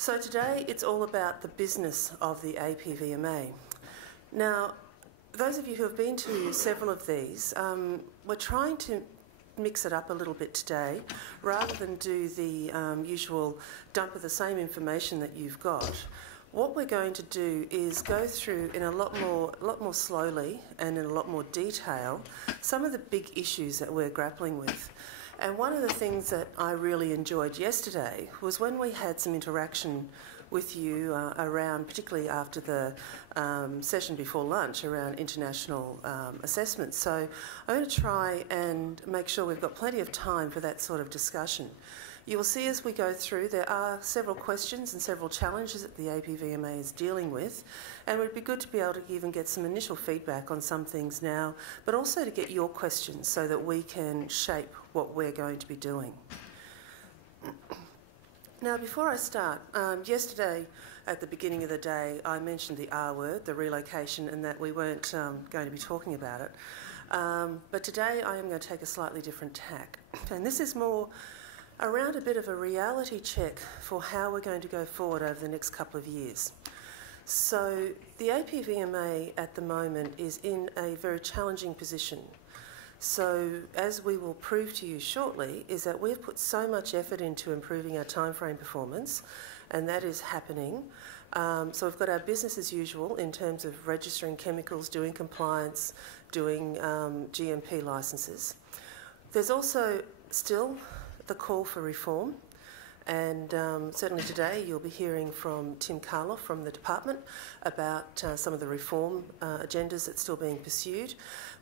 So today it's all about the business of the APVMA. Now, those of you who have been to several of these, we're trying to mix it up a little bit today. Rather than do the usual dump of the same information that you've got, what we're going to do is go through in a lot more slowly and in a lot more detail some of the big issues that we're grappling with. And one of the things that I really enjoyed yesterday was when we had some interaction with you around, particularly after the session before lunch, around international assessments. So I'm going to try and make sure we've got plenty of time for that sort of discussion. You will see as we go through there are several questions and several challenges that the APVMA is dealing with, and it would be good to be able to even get some initial feedback on some things now, but also to get your questions so that we can shape what we're going to be doing. Now, before I start, yesterday at the beginning of the day I mentioned the R word, the relocation, and that we weren't going to be talking about it. But today I am going to take a slightly different tack. And this is more around a bit of a reality check for how we're going to go forward over the next couple of years. So the APVMA at the moment is in a very challenging position. So as we will prove to you shortly, is that we've put so much effort into improving our timeframe performance, and that is happening. So we've got our business as usual in terms of registering chemicals, doing compliance, doing GMP licences. There's also still the call for reform, and certainly today you'll be hearing from Tim Karloff from the department about some of the reform agendas that's still being pursued.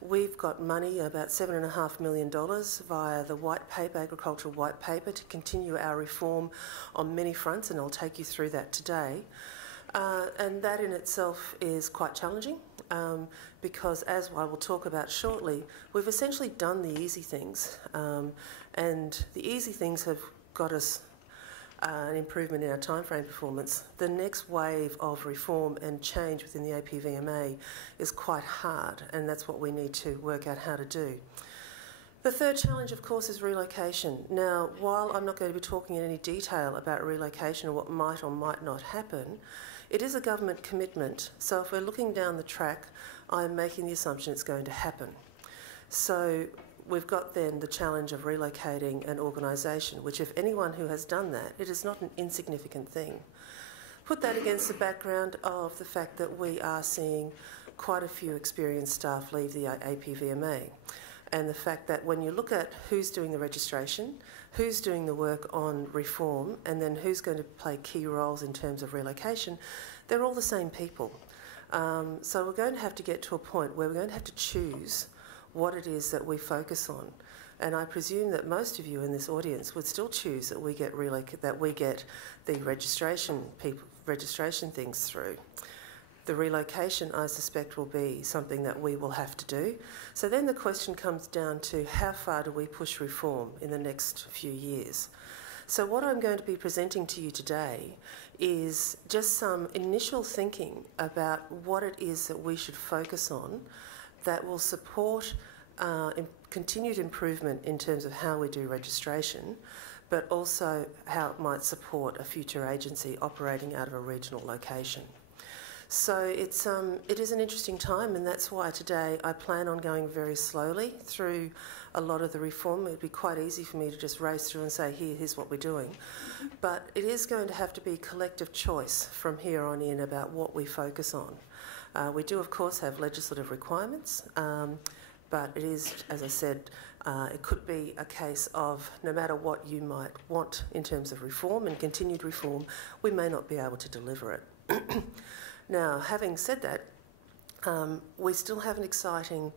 We've got money, about $7.5 million via the white paper, agricultural white paper, to continue our reform on many fronts, and I'll take you through that today. And that in itself is quite challenging because, as I will talk about shortly, we've essentially done the easy things, and the easy things have got us an improvement in our timeframe performance. The next wave of reform and change within the APVMA is quite hard, and that's what we need to work out how to do. The third challenge, of course, is relocation. Now, while I'm not going to be talking in any detail about relocation or what might or might not happen, it is a government commitment. So if we're looking down the track, I'm making the assumption it's going to happen. So we've got then the challenge of relocating an organisation, which if anyone who has done that, it is not an insignificant thing. Put that against the background of the fact that we are seeing quite a few experienced staff leave the APVMA, and the fact that when you look at who's doing the registration, who's doing the work on reform, and then who's going to play key roles in terms of relocation, they're all the same people. So we're going to have to get to a point where we're going to have to choose what it is that we focus on. And I presume that most of you in this audience would still choose that we get the registration things through. The relocation, I suspect, will be something that we will have to do. So then the question comes down to how far do we push reform in the next few years? So what I'm going to be presenting to you today is just some initial thinking about what it is that we should focus on that will support continued improvement in terms of how we do registration, but also how it might support a future agency operating out of a regional location. So it is an interesting time, and that's why today I plan on going very slowly through a lot of the reform. It would be quite easy for me to just race through and say, here's what we're doing. But it is going to have to be collective choice from here on in about what we focus on. We do, of course, have legislative requirements, but it is, as I said, it could be a case of no matter what you might want in terms of reform and continued reform, we may not be able to deliver it. Now, having said that, we still have an exciting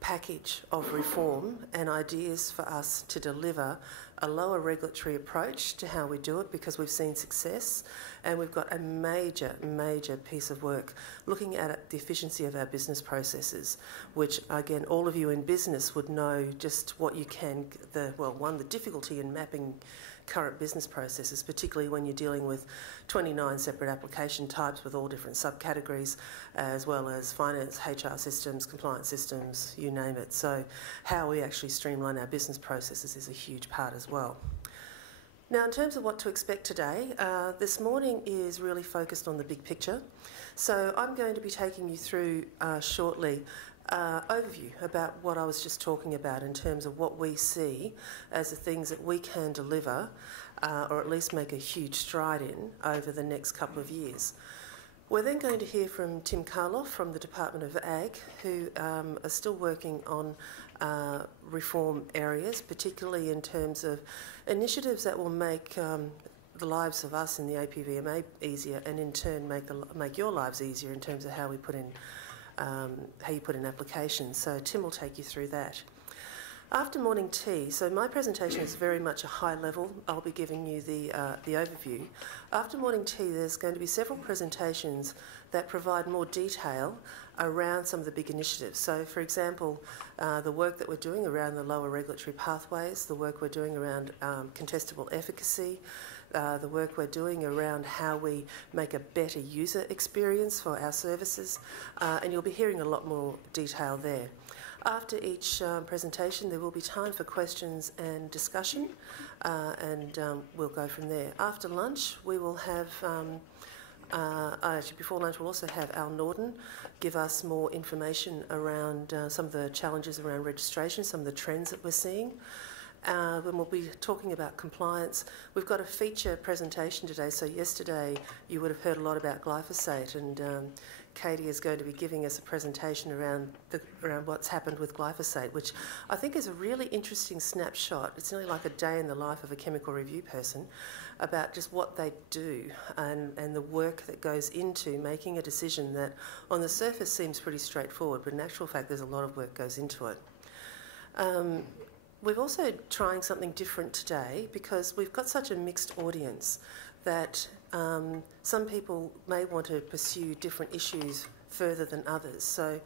package of reform and ideas for us to deliver a lower regulatory approach to how we do it, because we've seen success, and we've got a major piece of work looking at the efficiency of our business processes, which again all of you in business would know just what you can, the difficulty in mapping current business processes, particularly when you're dealing with 29 separate application types with all different subcategories, as well as finance, HR systems, compliance systems, you name it. So how we actually streamline our business processes is a huge part as well. Now, in terms of what to expect today, this morning is really focused on the big picture. So I'm going to be taking you through shortly overview about what I was just talking about in terms of what we see as the things that we can deliver or at least make a huge stride in over the next couple of years. We're then going to hear from Tim Karloff from the Department of Ag, who are still working on reform areas, particularly in terms of initiatives that will make the lives of us in the APVMA easier, and in turn make your lives easier in terms of how we put in how you put in applications. So Tim will take you through that. After morning tea, so my presentation is very much a high level. I'll be giving you the overview. After morning tea, there's going to be several presentations that provide more detail around some of the big initiatives. So, for example, the work that we're doing around the lower regulatory pathways, the work we're doing around contestable efficacy, the work we're doing around how we make a better user experience for our services, and you'll be hearing a lot more detail there. After each presentation, there will be time for questions and discussion, and we'll go from there. After lunch, we will have, actually before lunch, we'll also have Al Norden give us more information around some of the challenges around registration, some of the trends that we're seeing. When we'll be talking about compliance. We've got a feature presentation today. So yesterday you would have heard a lot about glyphosate, and Katie is going to be giving us a presentation around what's happened with glyphosate, which I think is a really interesting snapshot. It's nearly like a day in the life of a chemical review person about just what they do and the work that goes into making a decision that on the surface seems pretty straightforward, but in actual fact there's a lot of work goes into it. We're also trying something different today because we've got such a mixed audience that some people may want to pursue different issues further than others. So,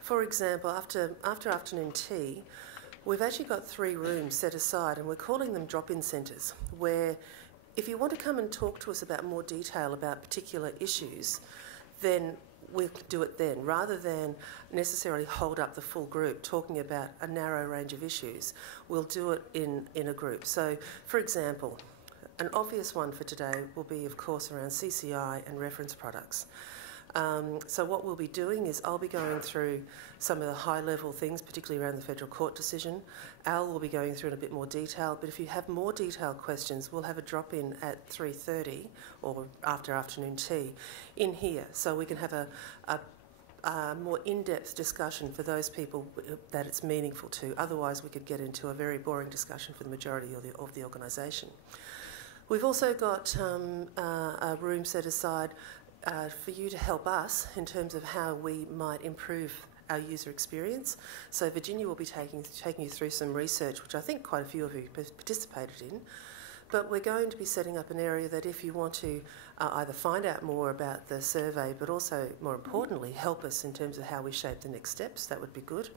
for example, after afternoon tea, we've actually got 3 rooms set aside, and we're calling them drop-in centres, where if you want to come and talk to us about more detail about particular issues, then we'll do it then, rather than necessarily hold up the full group talking about a narrow range of issues. We'll do it in a group. So, for example, an obvious one for today will be, of course, around CCI and reference products. So what we'll be doing is I'll be going through some of the high-level things, particularly around the federal court decision. Al will be going through in a bit more detail, but if you have more detailed questions, we'll have a drop-in at 3:30 or after afternoon tea in here, so we can have a more in-depth discussion for those people that it's meaningful to. Otherwise, we could get into a very boring discussion for the majority of the organisation. We've also got a room set aside for you to help us in terms of how we might improve our user experience. So Virginia will be taking you through some research, which I think quite a few of you participated in. But we're going to be setting up an area that if you want to either find out more about the survey, but also, more importantly, help us in terms of how we shape the next steps, that would be good.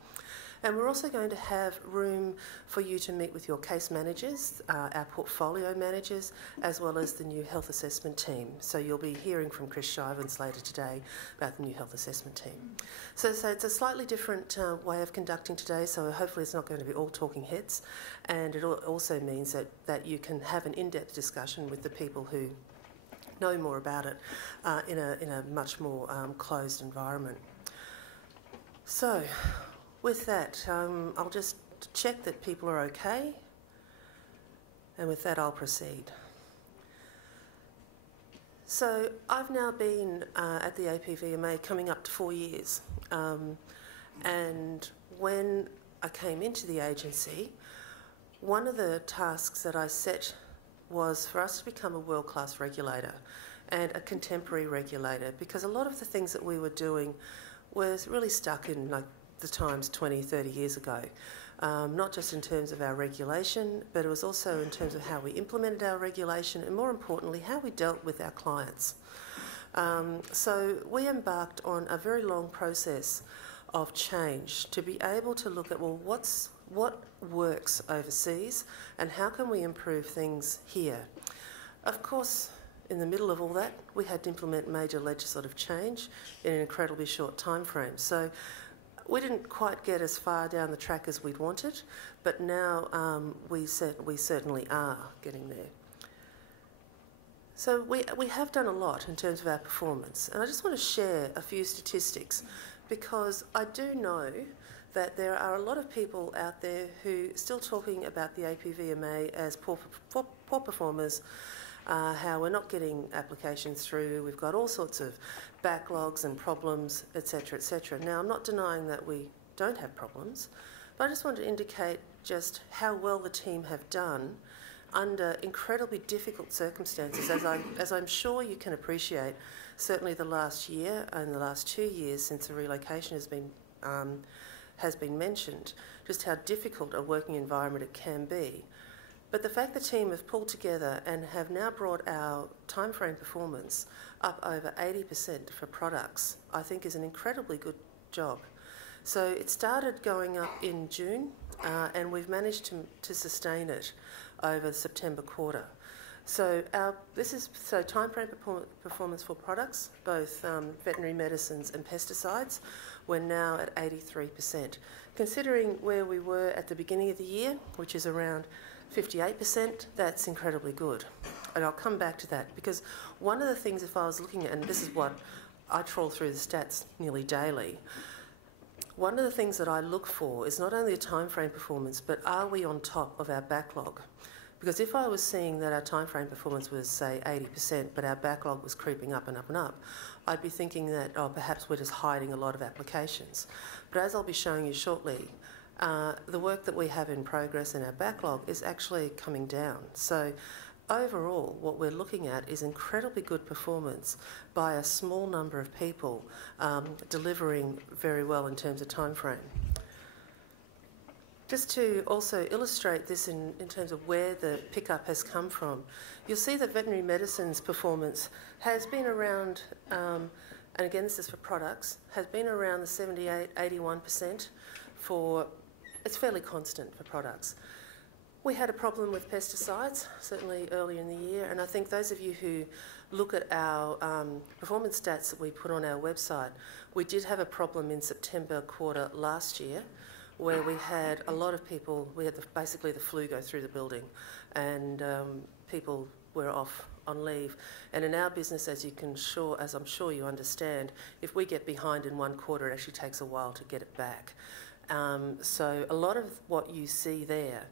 And we're also going to have room for you to meet with your case managers, our portfolio managers, as well as the new health assessment team. So you'll be hearing from Chris Shivens later today about the new health assessment team. So it's a slightly different way of conducting today, so hopefully it's not going to be all talking heads. And it also means that you can have an in-depth discussion with the people who know more about it in a much more closed environment. So, with that, I'll just check that people are okay, and with that I'll proceed. So I've now been at the APVMA coming up to 4 years, and when I came into the agency, one of the tasks that I set was for us to become a world-class regulator and a contemporary regulator, because a lot of the things that we were doing was really stuck in like the times 20, 30 years ago. Not just in terms of our regulation, but it was also in terms of how we implemented our regulation and, more importantly, how we dealt with our clients. So we embarked on a very long process of change to be able to look at, well, what works overseas and how can we improve things here? Of course, in the middle of all that, we had to implement major legislative change in an incredibly short time frame. So we didn't quite get as far down the track as we'd wanted, but now we certainly are getting there. So we have done a lot in terms of our performance, and I just want to share a few statistics because I do know that there are a lot of people out there who are still talking about the APVMA as poor performers, how we're not getting applications through, we've got all sorts of backlogs and problems, etc., etc. Now, I'm not denying that we don't have problems, but I just want to indicate just how well the team have done under incredibly difficult circumstances, as I'm sure you can appreciate. Certainly the last year and the last 2 years since the relocation has been mentioned, just how difficult a working environment it can be. But the fact the team have pulled together and have now brought our timeframe performance up over 80% for products, I think is an incredibly good job. So it started going up in June, and we've managed to sustain it over the September quarter. So timeframe performance for products, both veterinary medicines and pesticides, we're now at 83%. Considering where we were at the beginning of the year, which is around 58%, that's incredibly good. And I'll come back to that because one of the things, if I was looking at, and this is what I trawl through the stats nearly daily, one of the things that I look for is not only a timeframe performance, but are we on top of our backlog? Because if I was seeing that our timeframe performance was, say, 80%, but our backlog was creeping up and up and up, I'd be thinking that, oh, perhaps we're just hiding a lot of applications. But as I'll be showing you shortly, the work that we have in progress in our backlog is actually coming down. So overall, what we're looking at is incredibly good performance by a small number of people delivering very well in terms of timeframe. Just to also illustrate this in terms of where the pickup has come from, you'll see that veterinary medicine's performance has been around, and again this is for products, has been around the 78, 81% for, it's fairly constant for products. We had a problem with pesticides, certainly early in the year, and I think those of you who look at our performance stats that we put on our website, we did have a problem in September quarter last year, where we had a lot of people, we had basically the flu go through the building and people were off on leave. And in our business, as I'm sure you understand, if we get behind in one quarter, it actually takes a while to get it back. So a lot of what you see there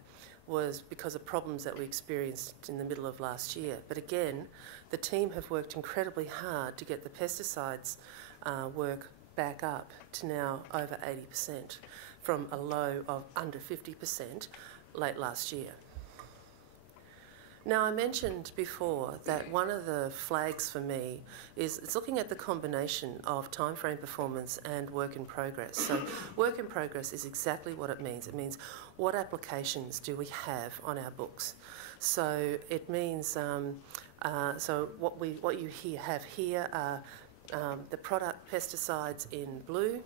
was because of problems that we experienced in the middle of last year. But again, the team have worked incredibly hard to get the pesticides work back up to now over 80%. From a low of under 50% late last year. Now, I mentioned before that one of the flags for me is it's looking at the combination of timeframe performance and work in progress. So work in progress is exactly what it means. It means what applications do we have on our books. So it means, so what you have here are the product pesticides in blue.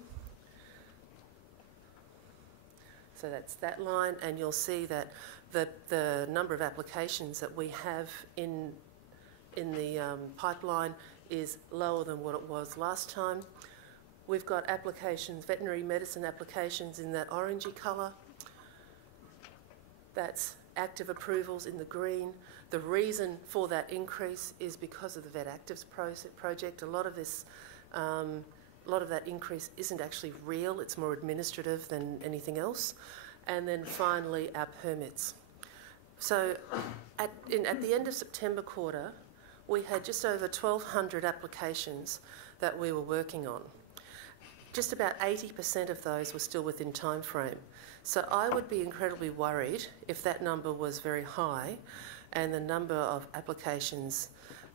So that's that line, and you'll see that the number of applications that we have in the pipeline is lower than what it was last time. We've got applications, veterinary medicine applications in that orangey colour. That's active approvals in the green. The reason for that increase is because of the Vet Actives project. A lot of that increase isn't actually real, it's more administrative than anything else. And then finally, our permits. So at the end of September quarter, we had just over 1,200 applications that we were working on. Just about 80% of those were still within time frame. So I would be incredibly worried if that number was very high and the number of applications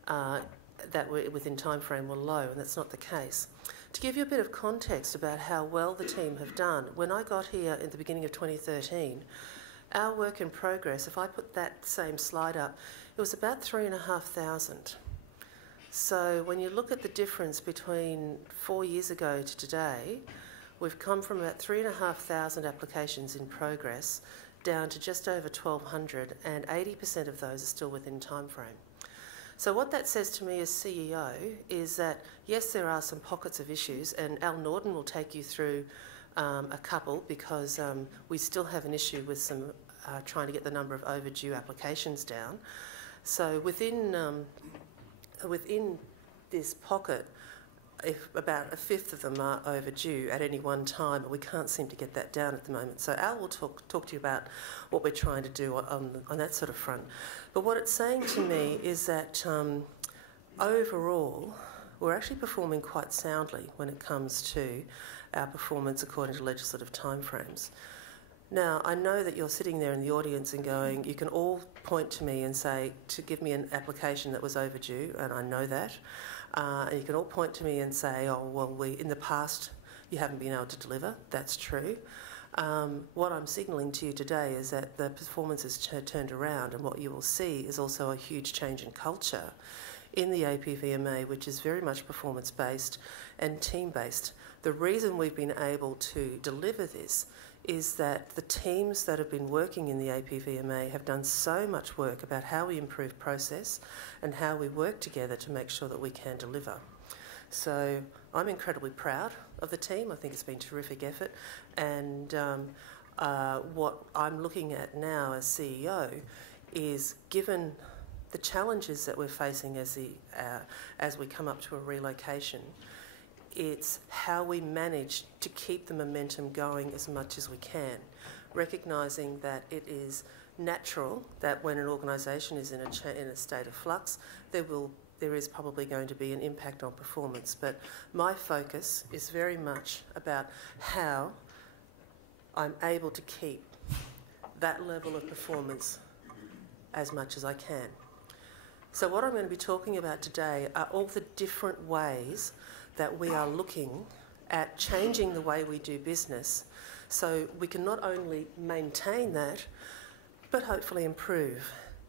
that were within time frame were low, and that's not the case. To give you a bit of context about how well the team have done, when I got here at the beginning of 2013, our work in progress, if I put that same slide up, it was about 3,500. So when you look at the difference between 4 years ago to today, we've come from about 3,500 applications in progress down to just over 1,200, and 80% of those are still within time frame. So what that says to me as CEO is that, yes, there are some pockets of issues, and Al Norden will take you through a couple because we still have an issue with some trying to get the number of overdue applications down. So within within this pocket, if about a fifth of them are overdue at any one time, but we can't seem to get that down at the moment. So Al will talk to you about what we're trying to do on that sort of front. But what it's saying to me is that overall, we're actually performing quite soundly when it comes to our performance according to legislative timeframes. Now, I know that you're sitting there in the audience and going, you can all point to me and say, to give me an application that was overdue, and I know that. And you can all point to me and say, oh, well, in the past, you haven't been able to deliver. That's true. What I'm signalling to you today is that the performance has turned around, and what you will see is also a huge change in culture in the APVMA, which is very much performance-based and team-based. The reason we've been able to deliver this is that the teams that have been working in the APVMA have done so much work about how we improve process and how we work together to make sure that we can deliver. So I'm incredibly proud of the team. I think it's been a terrific effort. And what I'm looking at now as CEO is, given the challenges that we're facing as we come up to a relocation, it's how we manage to keep the momentum going as much as we can, recognising that it is natural that when an organisation is in a state of flux, there is probably going to be an impact on performance. But my focus is very much about how I'm able to keep that level of performance as much as I can. So what I'm going to be talking about today are all the different ways that we are looking at changing the way we do business, so we can not only maintain that, but hopefully improve,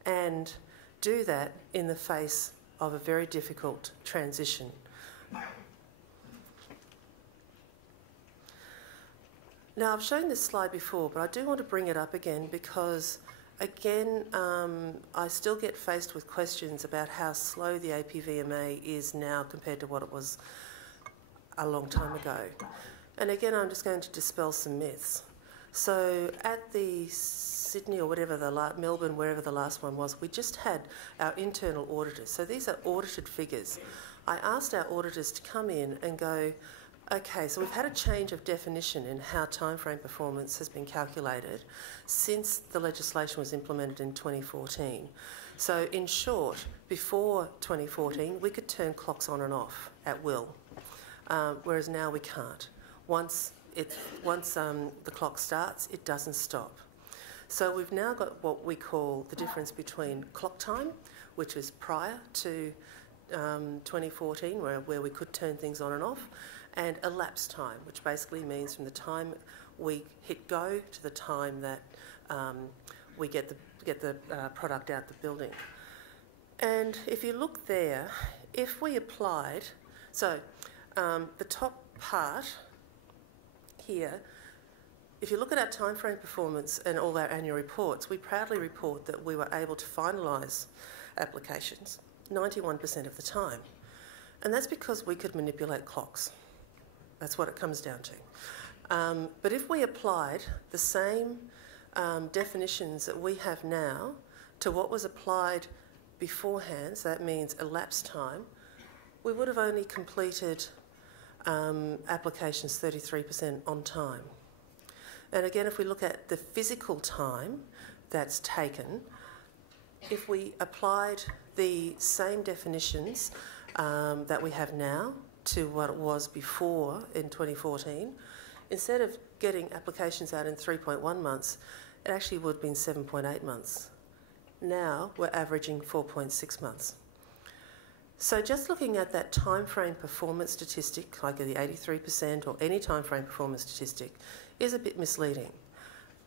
and do that in the face of a very difficult transition. Now, I've shown this slide before, but I do want to bring it up again because, again, I still get faced with questions about how slow the APVMA is now compared to what it was a long time ago. And again, I'm just going to dispel some myths. So at the Sydney or whatever, Melbourne, wherever the last one was, we just had our internal auditors. So these are audited figures. I asked our auditors to come in and go, okay, so we've had a change of definition in how timeframe performance has been calculated since the legislation was implemented in 2014. So in short, before 2014, we could turn clocks on and off at will, whereas now we can't. Once the clock starts, it doesn't stop. So we've now got what we call the difference between clock time, which was prior to 2014, where we could turn things on and off, and elapsed time, which basically means from the time we hit go to the time that we get the product out the building. And if you look there, if we applied, so the top part here, if you look at our timeframe performance and all our annual reports, we proudly report that we were able to finalise applications 91% of the time. And that's because we could manipulate clocks. That's what it comes down to. But if we applied the same definitions that we have now to what was applied beforehand, so that means elapsed time, we would have only completed applications 33% on time. And again, if we look at the physical time that's taken, if we applied the same definitions that we have now to what it was before in 2014, instead of getting applications out in 3.1 months, it actually would have been 7.8 months. Now we're averaging 4.6 months. So just looking at that timeframe performance statistic, like the 83% or any timeframe performance statistic, is a bit misleading,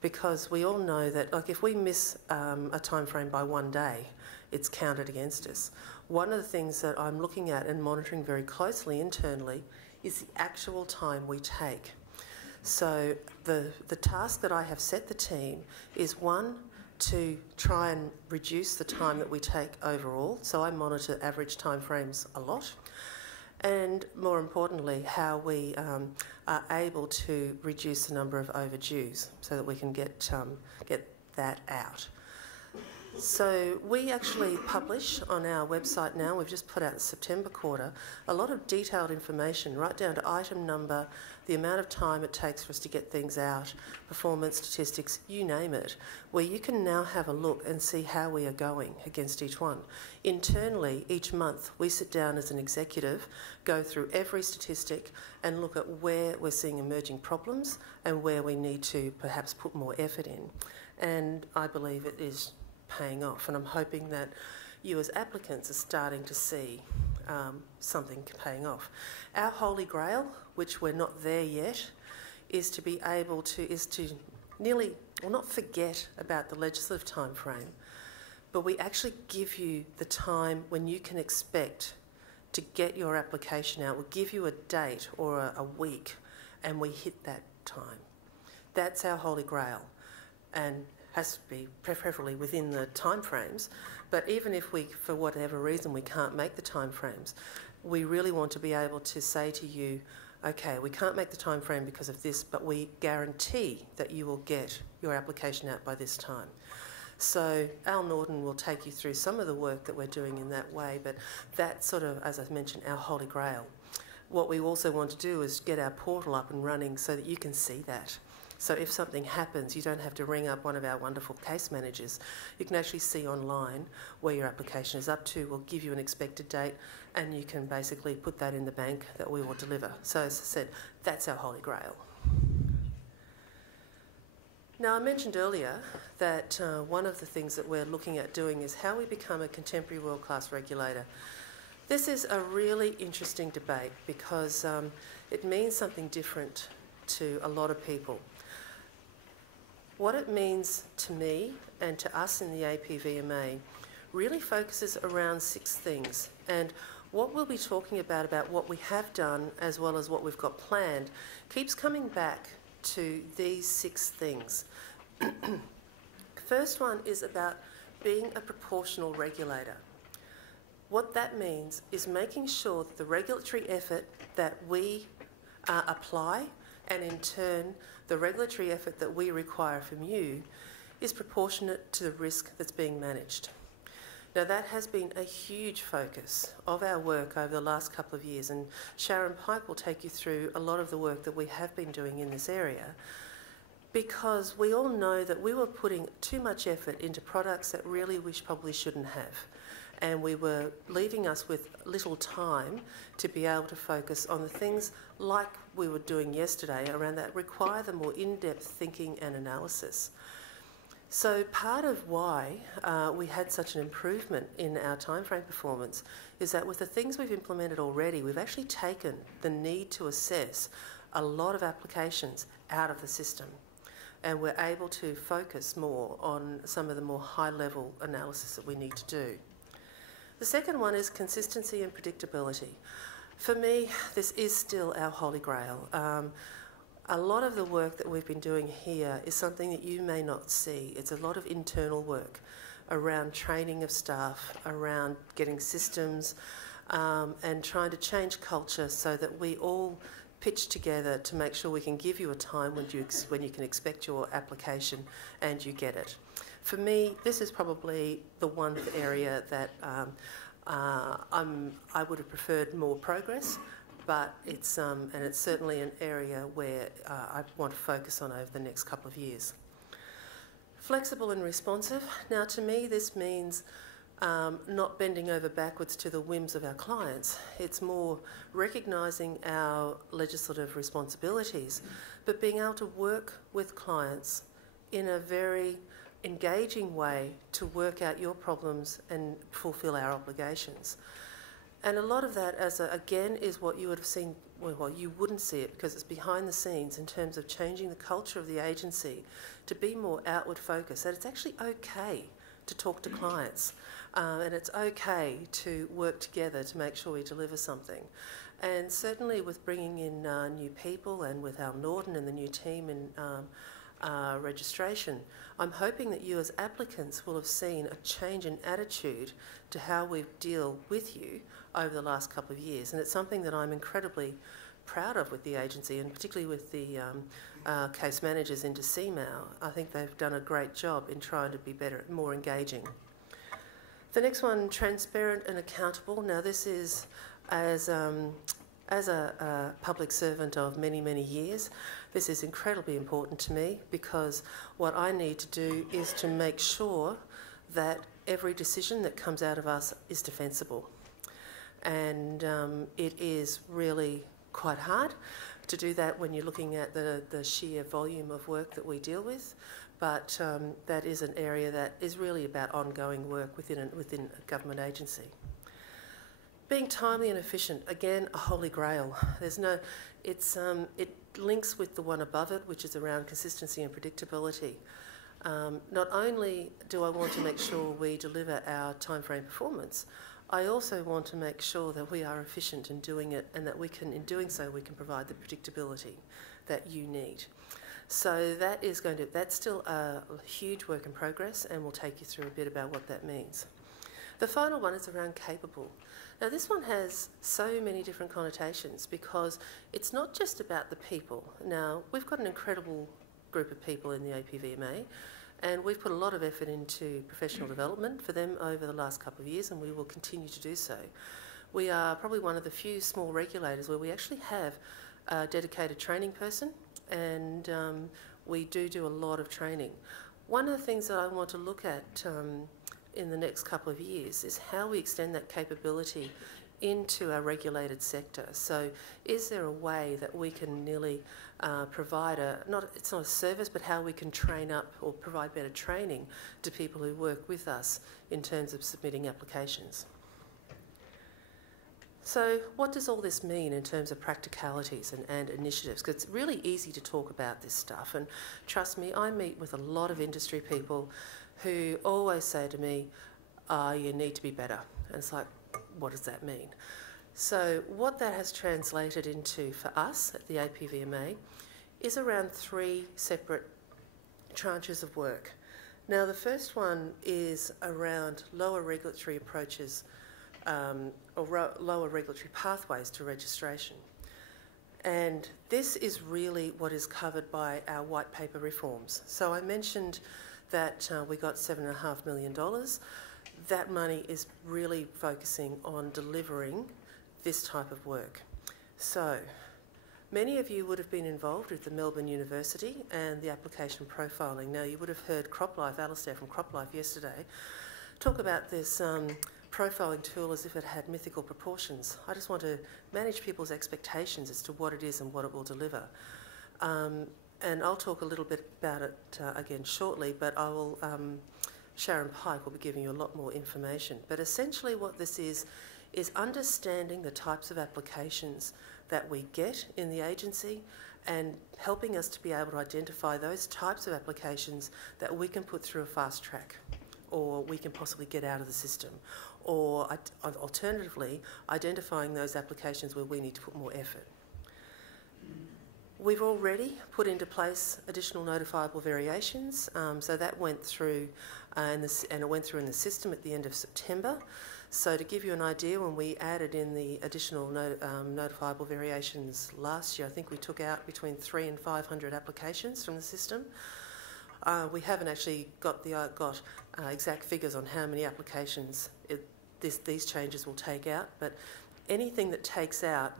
because we all know that, like, if we miss a timeframe by 1 day, it's counted against us. One of the things that I'm looking at and monitoring very closely internally is the actual time we take. So the task that I have set the team is, one, to try and reduce the time that we take overall. So I monitor average timeframes a lot. And more importantly, how we are able to reduce the number of overdues so that we can get that out. So we actually publish on our website now, we've just put out the September quarter, a lot of detailed information right down to item number, the amount of time it takes for us to get things out, performance statistics, you name it, where you can now have a look and see how we are going against each one. Internally, each month, we sit down as an executive, go through every statistic and look at where we're seeing emerging problems and where we need to perhaps put more effort in. And I believe it is paying off, and I'm hoping that you as applicants are starting to see something paying off. Our holy grail, which we're not there yet, is to be able to, not forget about the legislative time frame, but we actually give you the time when you can expect to get your application out. We'll give you a date or a week, and we hit that time. That's our holy grail, and has to be preferably within the timeframes. But even if we, for whatever reason, we can't make the timeframes, we really want to be able to say to you, okay, we can't make the timeframe because of this, but we guarantee that you will get your application out by this time. So Al Norton will take you through some of the work that we're doing in that way, but that's sort of, as I've mentioned, our holy grail. What we also want to do is get our portal up and running so that you can see that. So if something happens, you don't have to ring up one of our wonderful case managers. You can actually see online where your application is up to. We'll give you an expected date, and you can basically put that in the bank that we will deliver. So as I said, that's our holy grail. Now, I mentioned earlier that one of the things that we're looking at doing is how we become a contemporary world-class regulator. This is a really interesting debate because it means something different to a lot of people. What it means to me and to us in the APVMA really focuses around 6 things. And what we'll be talking about what we have done as well as what we've got planned, keeps coming back to these 6 things. First one is about being a proportional regulator. What that means is making sure that the regulatory effort that we apply, and in turn the regulatory effort that we require from you, is proportionate to the risk that's being managed. Now, that has been a huge focus of our work over the last couple of years, and Sharon Pike will take you through a lot of the work that we have been doing in this area, because we all know that we were putting too much effort into products that really we probably shouldn't have. And we were leaving us with little time to be able to focus on the things like we were doing yesterday around that require the more in-depth thinking and analysis. So part of why we had such an improvement in our timeframe performance is that with the things we've implemented already, we've actually taken the need to assess a lot of applications out of the system. And we're able to focus more on some of the more high-level analysis that we need to do. The second one is consistency and predictability. For me, this is still our holy grail. A lot of the work that we've been doing here is something that you may not see. It's a lot of internal work around training of staff, around getting systems, and trying to change culture so that we all pitch together to make sure we can give you a time when you can expect your application and you get it. For me, this is probably the one area that I would have preferred more progress, but it's certainly an area where I want to focus on over the next couple of years. Flexible and responsive. Now, to me, this means not bending over backwards to the whims of our clients. It's more recognising our legislative responsibilities, but being able to work with clients in a very engaging way to work out your problems and fulfil our obligations. And a lot of that, again, is what you would have seen, well, you wouldn't see it because it's behind the scenes in terms of changing the culture of the agency to be more outward focused, that it's actually okay to talk to clients and it's okay to work together to make sure we deliver something. And certainly with bringing in new people and with Al Norton and the new team in registration, I'm hoping that you as applicants will have seen a change in attitude to how we deal with you over the last couple of years. And it's something that I'm incredibly proud of with the agency, and particularly with the case managers into CMAO. I think they've done a great job in trying to be better, more engaging. The next one, transparent and accountable. Now this is as a public servant of many, many years, this is incredibly important to me, because what I need to do is to make sure that every decision that comes out of us is defensible. And it is really quite hard to do that when you're looking at the sheer volume of work that we deal with, but that is an area that is really about ongoing work within a government agency. Being timely and efficient, again, a holy grail. It links with the one above it, which is around consistency and predictability. Not only do I want to make sure we deliver our timeframe performance, I also want to make sure that we are efficient in doing it, and that we can, in doing so, we can provide the predictability that you need. So that's still a huge work in progress, and we'll take you through a bit about what that means. The final one is around capable. Now this one has so many different connotations, because it's not just about the people. Now we've got an incredible group of people in the APVMA, and we've put a lot of effort into professional development for them over the last couple of years, and we will continue to do so. We are probably one of the few small regulators where we actually have a dedicated training person, and we do a lot of training. One of the things that I want to look at in the next couple of years is how we extend that capability into our regulated sector. So is there a way that we can nearly provide it's not a service, but how we can train up or provide better training to people who work with us in terms of submitting applications? So what does all this mean in terms of practicalities and initiatives? Because it's really easy to talk about this stuff, and trust me, I meet with a lot of industry people who always say to me, you need to be better. And it's like, what does that mean? So what that has translated into for us at the APVMA is around 3 separate tranches of work. Now the first one is around lower regulatory approaches or lower regulatory pathways to registration. And this is really what is covered by our white paper reforms. So I mentioned that we got $7.5 million. That money is really focusing on delivering this type of work. So many of you would have been involved with the Melbourne University and the application profiling. Now you would have heard CropLife, Alistair from CropLife yesterday, talk about this profiling tool as if it had mythical proportions. I just want to manage people's expectations as to what it is and what it will deliver. And I'll talk a little bit about it again shortly, but I will, Sharon Pike will be giving you a lot more information. But essentially what this is understanding the types of applications that we get in the agency and helping us to be able to identify those types of applications that we can put through a fast track, or we can possibly get out of the system, or alternatively identifying those applications where we need to put more effort. We've already put into place additional notifiable variations, so that went through and it went through in the system at the end of September. So to give you an idea, when we added in the additional notifiable variations last year, I think we took out between 300 and 500 applications from the system. We haven't actually got exact figures on how many applications these changes will take out, but anything that takes out,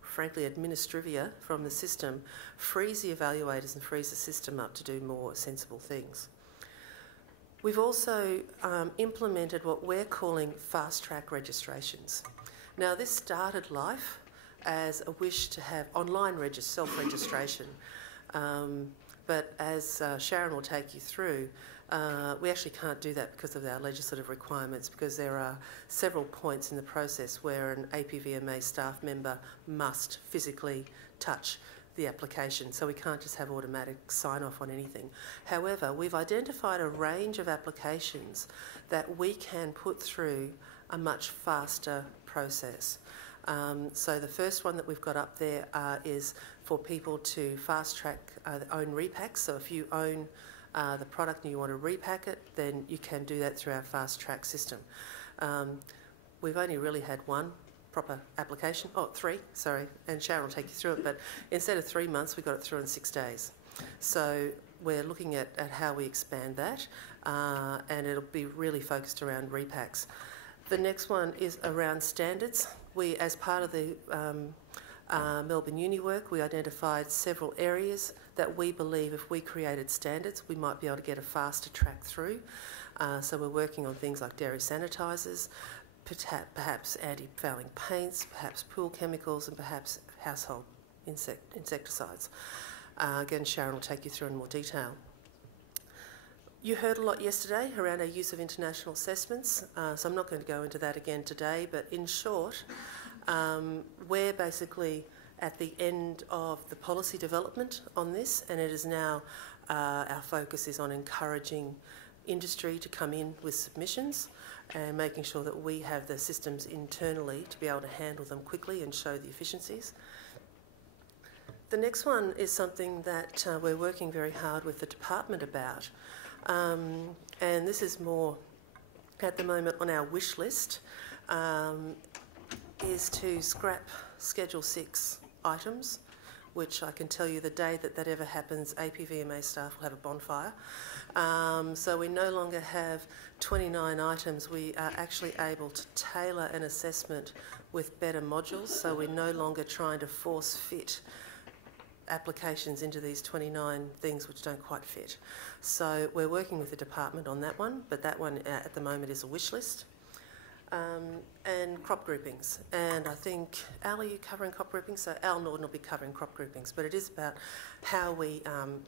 frankly, administrivia from the system frees the evaluators and frees the system up to do more sensible things. We've also implemented what we're calling fast-track registrations. Now, this started life as a wish to have online self-registration, but as Sharon will take you through, we actually can't do that because of our legislative requirements, because there are several points in the process where an APVMA staff member must physically touch the application, so we can't just have automatic sign-off on anything. However, we've identified a range of applications that we can put through a much faster process. So the first one that we've got up there is for people to fast-track their own repacks. So if you own the product and you want to repack it, then you can do that through our fast-track system. We've only really had one proper application, three, sorry, and Sharon will take you through it, but instead of 3 months, we got it through in 6 days. So we're looking at how we expand that. and it'll be really focused around repacks. The next one is around standards. We, as part of the Melbourne Uni work, we identified several areas that we believe if we created standards, we might be able to get a faster track through. So we're working on things like dairy sanitisers, perhaps anti-fouling paints, perhaps pool chemicals, and perhaps household insecticides. Again, Sharon will take you through in more detail. You heard a lot yesterday around our use of international assessments, so I'm not going to go into that again today, but in short, we're basically at the end of the policy development on this, and it is now, our focus is on encouraging industry to come in with submissions and making sure that we have the systems internally to be able to handle them quickly and show the efficiencies. The next one is something that we're working very hard with the department about, and this is more at the moment on our wish list, is to scrap Schedule 6 items, which I can tell you the day that that ever happens, APVMA staff will have a bonfire. So we no longer have 29 items. We are actually able to tailor an assessment with better modules, so we're no longer trying to force fit applications into these 29 things which don't quite fit. So we're working with the department on that one, but that one at the moment is a wish list. And crop groupings. And I think, Al, are you covering crop groupings? So Al Norden will be covering crop groupings, but it is about how we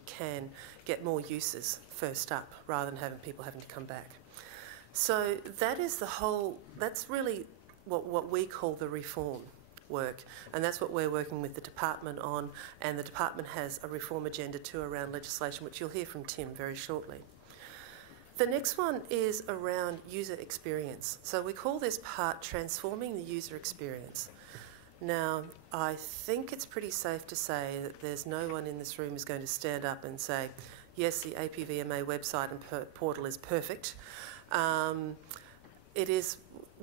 can get more uses first up rather than having people having to come back. So that is the whole, that's really what we call the reform work, and that's what we're working with the department on, and the department has a reform agenda too around legislation, which you'll hear from Tim very shortly. The next one is around user experience. So we call this part transforming the user experience. Now, I think it's pretty safe to say that there's no one in this room who's going to stand up and say, yes, the APVMA website and portal is perfect.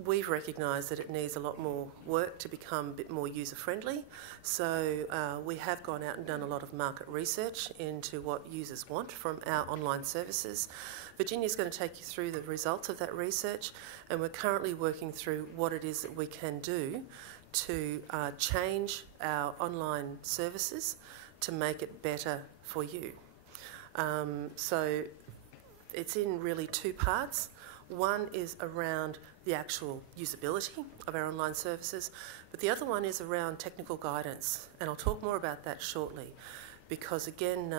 We've recognised that it needs a lot more work to become a bit more user-friendly. So we have gone out and done a lot of market research into what users want from our online services. Virginia's going to take you through the results of that research, and we're currently working through what it is that we can do to change our online services to make it better for you. So it's in really two parts. One is around the actual usability of our online services, but the other one is around technical guidance, and I'll talk more about that shortly, because again,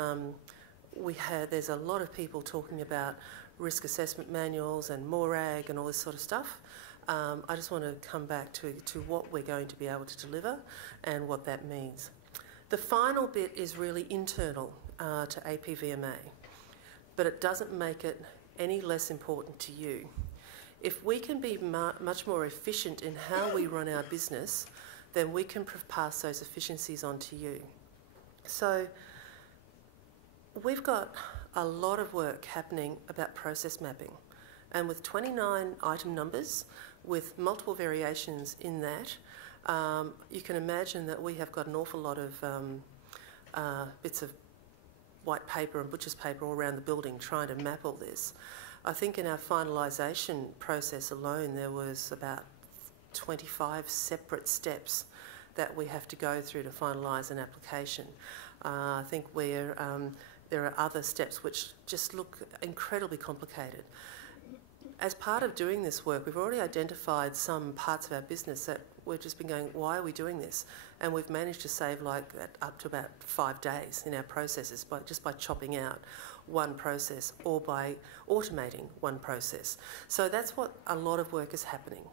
there's a lot of people talking about risk assessment manuals and MORAG and all this sort of stuff. I just want to come back to what we're going to be able to deliver and what that means. The final bit is really internal to APVMA, but it doesn't make it any less important to you. If we can be much more efficient in how we run our business, then we can pass those efficiencies on to you. So we've got a lot of work happening about process mapping, and with 29 item numbers, with multiple variations in that, you can imagine that we have got an awful lot of bits of white paper and butcher's paper all around the building trying to map all this. I think in our finalisation process alone there was about 25 separate steps that we have to go through to finalise an application. I think there are other steps which just look incredibly complicated. As part of doing this work, we've already identified some parts of our business that we've just been going, why are we doing this? And we've managed to save like that up to about 5 days in our processes just by chopping out one process or by automating one process. So that's what a lot of work is happening.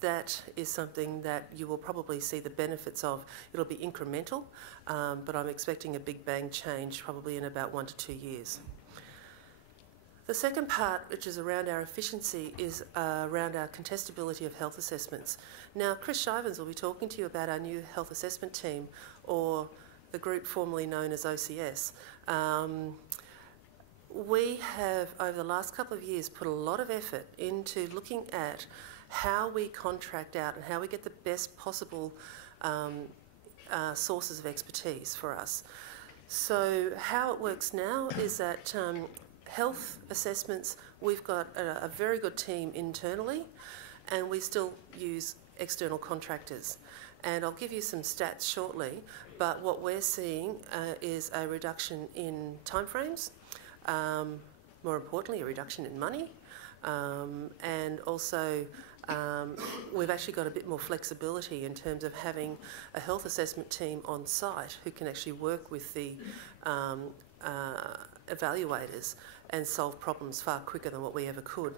That is something that you will probably see the benefits of. It'll be incremental, but I'm expecting a big bang change probably in about 1 to 2 years. The second part, which is around our efficiency, is around our contestability of health assessments. Now, Chris Shivens will be talking to you about our new health assessment team, or the group formerly known as OCS. We have, over the last couple of years, put a lot of effort into looking at how we contract out and how we get the best possible sources of expertise for us. So how it works now is that health assessments, we've got a very good team internally, and we still use external contractors. And I'll give you some stats shortly, but what we're seeing is a reduction in timeframes, more importantly a reduction in money, and also we've actually got a bit more flexibility in terms of having a health assessment team on site who can actually work with the evaluators and solve problems far quicker than what we ever could.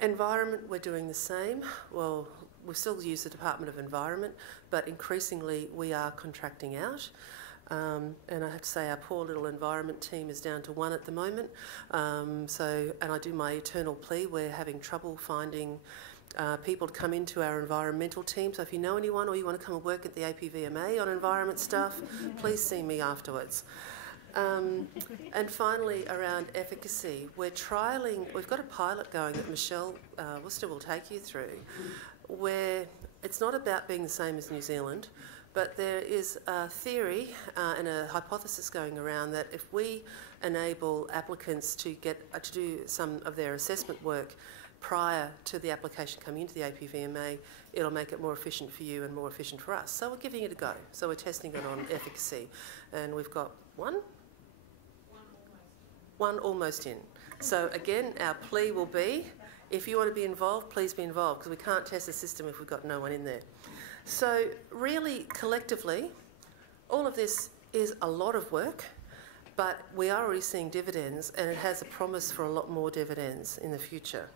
Environment, we're doing the same. Well, we still use the Department of Environment, but increasingly we are contracting out. And I have to say our poor little environment team is down to one at the moment. And I do my eternal plea, we're having trouble finding people to come into our environmental team. So if you know anyone or you want to come and work at the APVMA on environment stuff, please see me afterwards. And finally, around efficacy, we're trialling, we've got a pilot going that Michelle Worcester will take you through, where it's not about being the same as New Zealand, but there is a theory and a hypothesis going around that if we enable applicants to do some of their assessment work prior to the application coming into the APVMA, it'll make it more efficient for you and more efficient for us. So we're giving it a go. So we're testing it on efficacy, and we've got one almost in. So again, our plea will be, if you want to be involved, please be involved, because we can't test the system if we've got no one in there. So really, collectively, all of this is a lot of work, but we are already seeing dividends, and it has a promise for a lot more dividends in the future.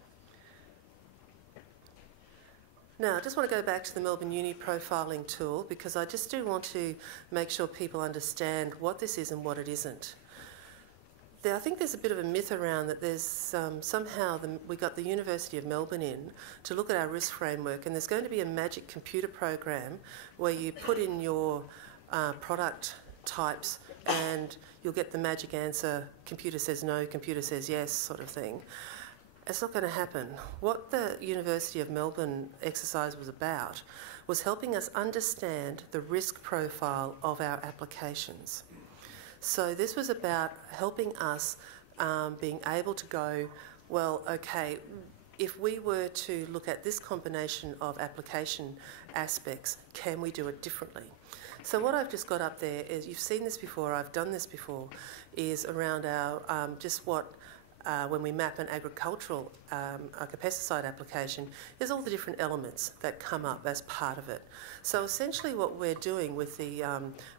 Now, I just want to go back to the Melbourne Uni profiling tool, because I just do want to make sure people understand what this is and what it isn't. I think there's a bit of a myth around that there's somehow we got the University of Melbourne in to look at our risk framework, and there's going to be a magic computer program where you put in your product types and you'll get the magic answer, computer says no, computer says yes, sort of thing. It's not going to happen. What the University of Melbourne exercise was about was helping us understand the risk profile of our applications. So this was about helping us being able to go, well, okay, if we were to look at this combination of application aspects, can we do it differently? So what I've just got up there is, you've seen this before, I've done this before, is around our, when we map an agricultural, like a pesticide application, there's all the different elements that come up as part of it. So essentially what we're doing with the,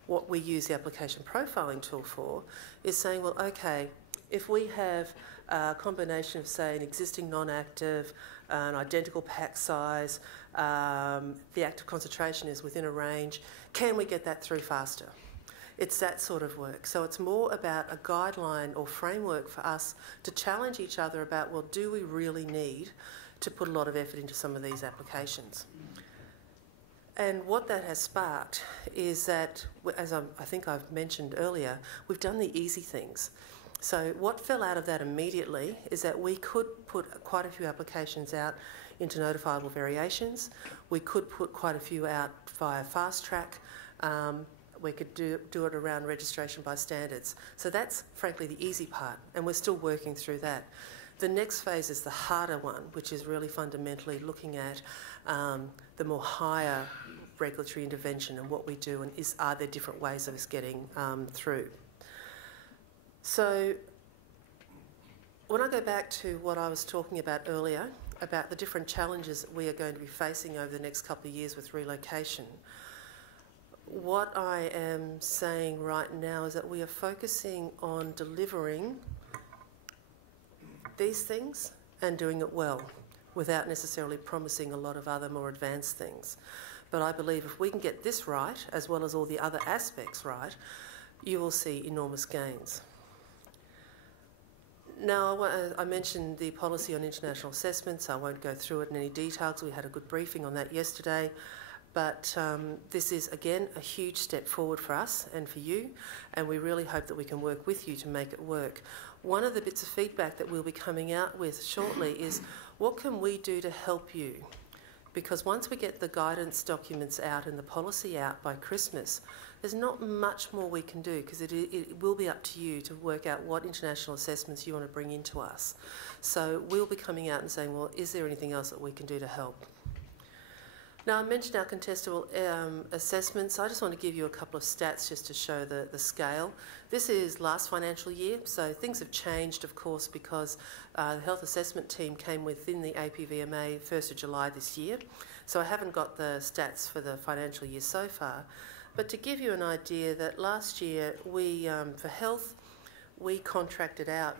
what we use the application profiling tool for is saying, well, okay, if we have a combination of, say, an existing non-active, an identical pack size, the active concentration is within a range, can we get that through faster? It's that sort of work. So it's more about a guideline or framework for us to challenge each other about, well, do we really need to put a lot of effort into some of these applications? And what that has sparked is that, as I think I've mentioned earlier, we've done the easy things. So what fell out of that immediately is that we could put quite a few applications out into notifiable variations. We could put quite a few out via fast track. We could do it around registration by standards. So that's frankly the easy part, and we're still working through that. The next phase is the harder one, which is really fundamentally looking at the more higher regulatory intervention and what we do, and are there different ways of us getting through. So when I go back to what I was talking about earlier, about the different challenges that we are going to be facing over the next couple of years with relocation, what I am saying right now is that we are focusing on delivering these things and doing it well, without necessarily promising a lot of other more advanced things. But I believe if we can get this right, as well as all the other aspects right, you will see enormous gains. Now, I mentioned the policy on international assessments. I won't go through it in any detail because we had a good briefing on that yesterday. But this is, again, a huge step forward for us and for you, and we really hope that we can work with you to make it work. One of the bits of feedback that we'll be coming out with shortly is, what can we do to help you because once we get the guidance documents out and the policy out by Christmas, there's not much more we can do, because it will be up to you to work out what international assessments you want to bring into us. So we'll be coming out and saying, well, is there anything else that we can do to help? Now, I mentioned our contestable assessments. I just want to give you a couple of stats just to show the scale. This is last financial year, so things have changed, of course, because the health assessment team came within the APVMA 1st of July this year. So I haven't got the stats for the financial year so far. But to give you an idea that last year, we, for health, we contracted out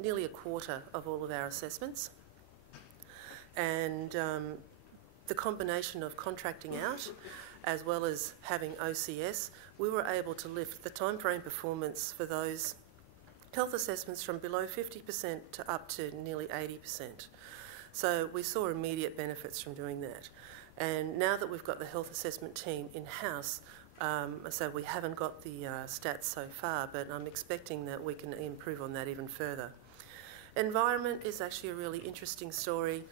nearly a quarter of all of our assessments. And the combination of contracting out as well as having OCS, we were able to lift the time frame performance for those health assessments from below 50% to up to nearly 80%. So we saw immediate benefits from doing that. And now that we've got the health assessment team in-house, so we haven't got the stats so far, but I'm expecting that we can improve on that even further. Environment is actually a really interesting story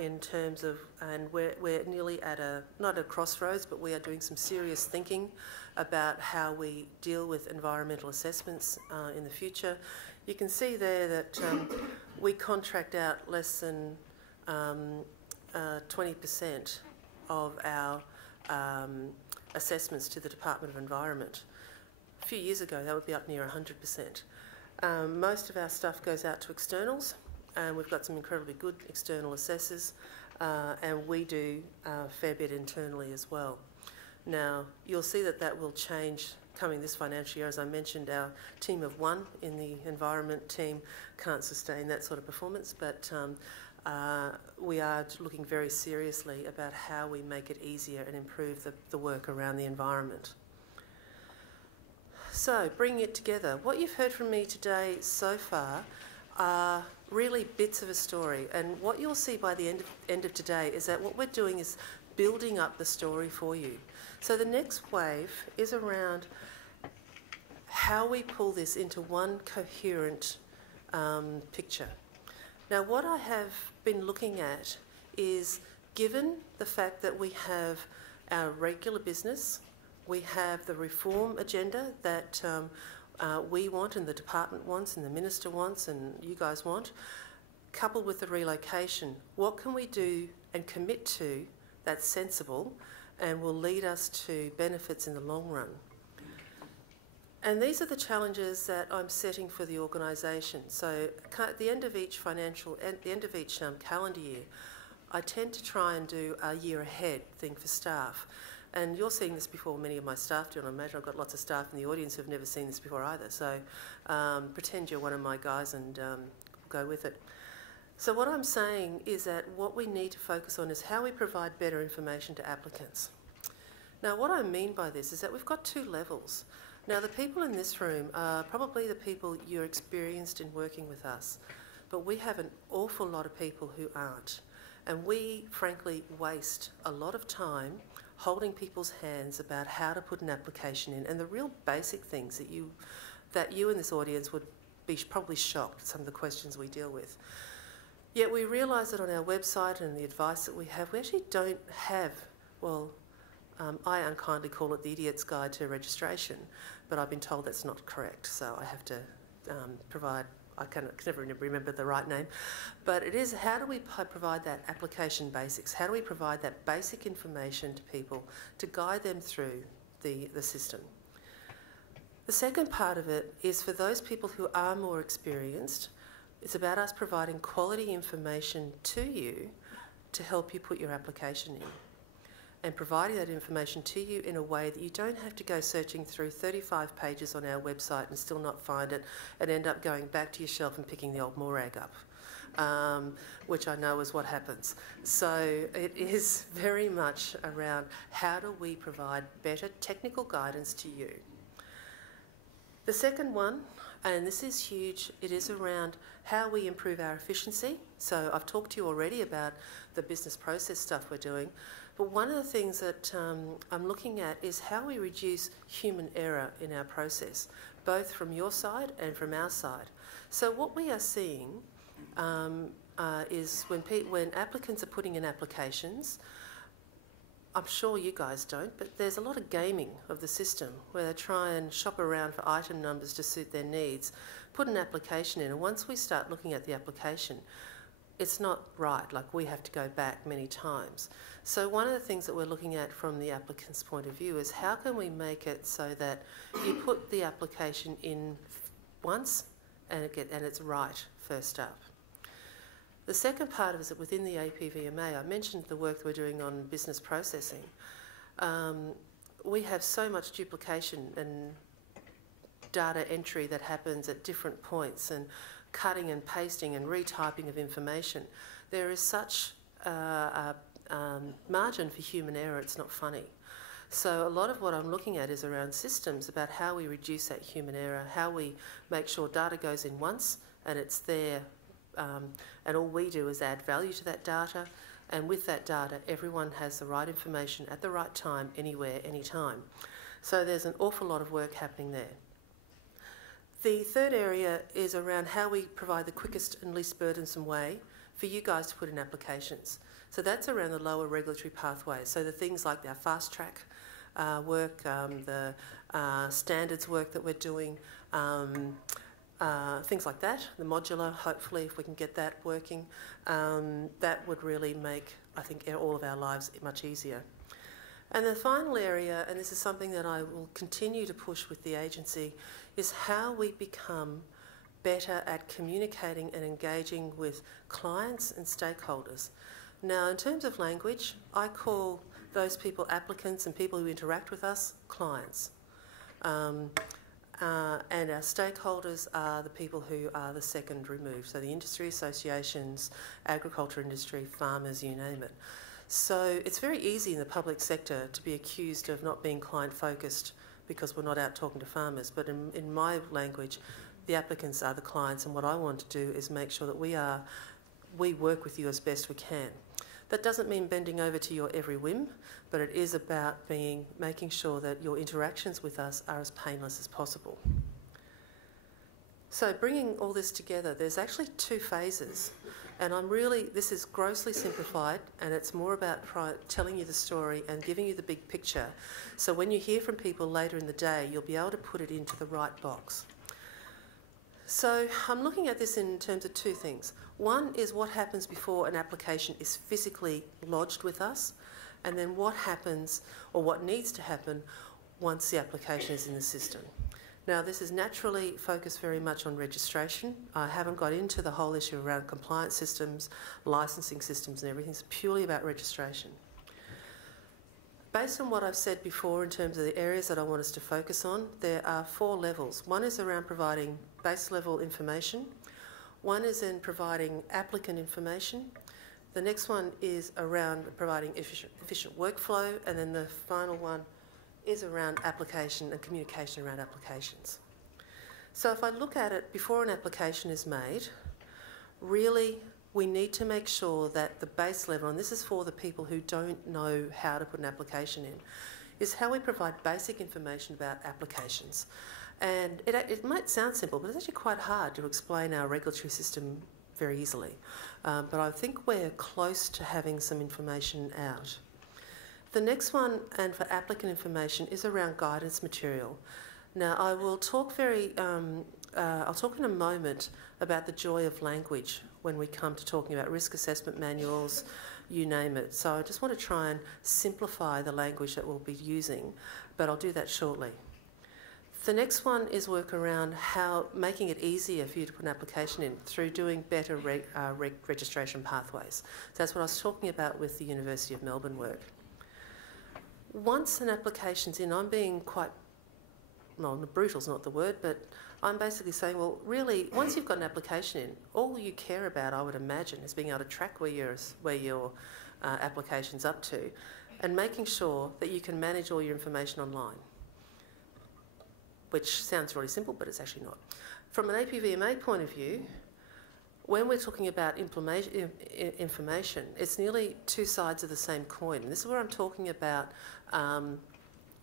in terms of, and we're nearly at not a crossroads, but we are doing some serious thinking about how we deal with environmental assessments in the future. You can see there that we contract out less than 20% of our assessments to the Department of Environment. A few years ago, that would be up near 100%. Most of our stuff goes out to externals, and we've got some incredibly good external assessors, and we do a fair bit internally as well. Now, you'll see that that will change coming this financial year. As I mentioned, our team of one in the environment team can't sustain that sort of performance, but we are looking very seriously about how we make it easier and improve the work around the environment. So, bringing it together, what you've heard from me today so far are really bits of a story, and what you'll see by the end of today is that what we're doing is building up the story for you. So the next wave is around how we pull this into one coherent picture. Now, what I have been looking at is, given the fact that we have our regular business, we have the reform agenda that we want and the department wants and the minister wants and you guys want, coupled with the relocation, what can we do and commit to that's sensible and will lead us to benefits in the long run? And these are the challenges that I'm setting for the organisation. So at the end of each calendar year, I tend to try and do a year ahead thing for staff. And you're seeing this before many of my staff do, and I imagine I've got lots of staff in the audience who've never seen this before either. So pretend you're one of my guys and go with it. So what I'm saying is that what we need to focus on is how we provide better information to applicants. Now, what I mean by this is that we've got two levels. Now, the people in this room are probably the people you're experienced in working with us, but we have an awful lot of people who aren't. And we, frankly, waste a lot of time holding people's hands about how to put an application in, and the real basic things that you in this audience would be probably shocked at some of the questions we deal with. Yet we realise that on our website and the advice that we have, we actually don't have, well, I unkindly call it the Idiot's Guide to Registration, but I've been told that's not correct, so I have to provide, I can never remember the right name, but it is, how do we provide that application basics? How do we provide that basic information to people to guide them through the system? The second part of it is for those people who are more experienced, it's about us providing quality information to you to help you put your application in, and providing that information to you in a way that you don't have to go searching through 35 pages on our website and still not find it and end up going back to your shelf and picking the old Morag up, which I know is what happens. So it is very much around how do we provide better technical guidance to you. The second one, and this is huge, it is around how we improve our efficiency. So I've talked to you already about the business process stuff we're doing, but one of the things that I'm looking at is how we reduce human error in our process, both from your side and from our side. So what we are seeing is when applicants are putting in applications, I'm sure you guys don't, but there's a lot of gaming of the system where they try and shop around for item numbers to suit their needs, put an application in, and once we start looking at the application, it's not right, like we have to go back many times. So one of the things that we're looking at from the applicant's point of view is how can we make it so that you put the application in once and it's right first up. The second part of it is that within the APVMA, I mentioned the work that we're doing on business processing. We have so much duplication and data entry that happens at different points, and cutting and pasting and retyping of information. There is such a margin for human error, it's not funny. So a lot of what I'm looking at is around systems, about how we reduce that human error, how we make sure data goes in once and it's there, and all we do is add value to that data, and with that data everyone has the right information at the right time, anywhere, anytime. So there's an awful lot of work happening there. The third area is around how we provide the quickest and least burdensome way for you guys to put in applications. So that's around the lower regulatory pathways. So the things like our fast track work, the standards work that we're doing, things like that, the modular, hopefully if we can get that working, that would really make, I think, all of our lives much easier. And the final area, and this is something that I will continue to push with the agency, is how we become better at communicating and engaging with clients and stakeholders. Now, in terms of language, I call those people applicants, and people who interact with us, clients. And our stakeholders are the people who are the second removed, so the industry associations, agriculture industry, farmers, you name it. So it's very easy in the public sector to be accused of not being client-focused because we're not out talking to farmers, but in my language, the applicants are the clients, and what I want to do is make sure that we work with you as best we can. That doesn't mean bending over to your every whim, but it is about making sure that your interactions with us are as painless as possible. So bringing all this together, there's actually two phases, and this is grossly simplified, and it's more about telling you the story and giving you the big picture. So when you hear from people later in the day, you'll be able to put it into the right box. So I'm looking at this in terms of two things. One is what happens before an application is physically lodged with us, and then what happens, or what needs to happen, once the application is in the system. Now, this is naturally focused very much on registration. I haven't got into the whole issue around compliance systems, licensing systems and everything. It's purely about registration. Based on what I've said before in terms of the areas that I want us to focus on, there are 4 levels. One is around providing base level information. One is in providing applicant information. The next one is around providing efficient workflow, and then the final one is around application and communication around applications. So if I look at it before an application is made, really we need to make sure that the base level, and this is for the people who don't know how to put an application in, is how we provide basic information about applications. And it might sound simple, but it's actually quite hard to explain our regulatory system very easily. But I think we're close to having some information out. The next one, and for applicant information, is around guidance material. Now, I will talk I'll talk in a moment about the joy of language when we come to talking about risk assessment manuals, you name it. So I just want to try and simplify the language that we'll be using, but I'll do that shortly. The next one is work around making it easier for you to put an application in through doing better registration pathways. So that's what I was talking about with the University of Melbourne work. Once an application's in, I'm being quite, well, brutal's not the word, but I'm basically saying, well, really, once you've got an application in, all you care about, I would imagine, is being able to track where your application's up to, and making sure that you can manage all your information online, which sounds really simple, but it's actually not. From an APVMA point of view, when we're talking about information, it's nearly two sides of the same coin. And this is where I'm talking about